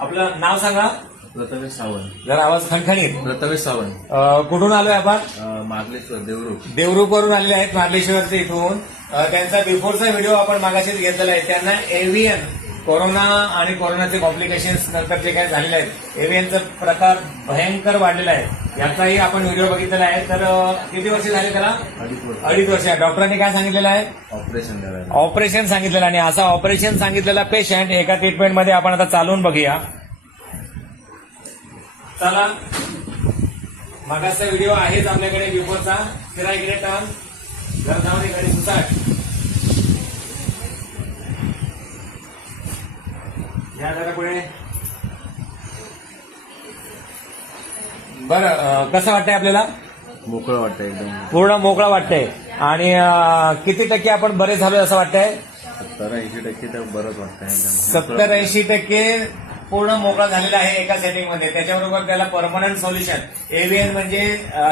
आपलं नाव सांगा. प्रथमेश सावंत. जर आवाज खणखणीत. प्रथमेश सावंत. कुठून आलोय आपण? मार्लेश्वर देवरूख. देवरूखवरून आलेले आहेत, मार्लेश्वरचे इथून. त्यांचा बिफोरचा व्हिडिओ आपण मागाशीच घेतलेला आहे. त्यांना एव्हीएन कोरोना आणि कोरोनाचे कॉम्प्लिकेशन्स नंतर जे काही झालेले आहेत, एव्हीएनचा प्रकार भयंकर वाढलेला आहे, याचाही आपण व्हिडिओ बघितलेला आहे. तर किती वर्ष झाले त्याला? 2.5 वर्ष. डॉक्टरांनी काय सांगितलेलं आहे? ऑपरेशन सांगितलेलं. आणि असा ऑपरेशन सांगितलेला पेशंट एका ट्रीटमेंटमध्ये आपण आता चालवून बघूया. चला, मागाचा व्हिडिओ आहेच आपल्याकडे बिफोरचा. फिरा इकडे टर्न. घर जाऊन घरी सुसाट या जरा पुढे. बरं, कसं वाटतंय आपल्याला? मोकळं वाटतंय एकदम. पूर्ण मोकळा वाटतंय. आणि किती टक्के आपण बरे झालोय असं वाटतंय? 70-80% तर बरंच वाटतंय एकदम. 70-80% पूर्ण मोकळा झालेला आहे एका सेटिंगमध्ये. त्याच्याबरोबर त्याला परमनंट सोल्युशन. एव्हीएन म्हणजे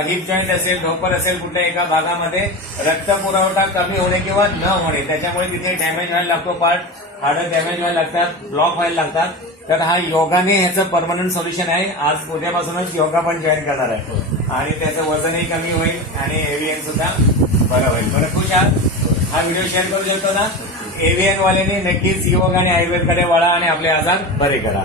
हिप जॉईंट असेल, ढोपर असेल, कुठल्या एका भागामध्ये रक्त पुरवठा कमी होणे किंवा न होणे, त्याच्यामुळे तिथे डॅमेज व्हायला लागतो पार्ट, हाडं डॅमेज व्हायला लागतात, ब्लॉक व्हायला लागतात. तर हा योगाने ह्याचं परमनंट सोल्युशन आहे. आज उद्यापासूनच योगा पण जॉईन करणार आहे आणि त्याचं वजनही कमी होईल आणि एव्हीएन सुद्धा बरं होईल. बरं, खुश आहात? हा व्हिडिओ शेअर करू शकतो ना? एव्हीएन वाल्यांनी नक्कीच योग आणि आयुर्वेदकडे वळा आणि आपले आजार बरे करा.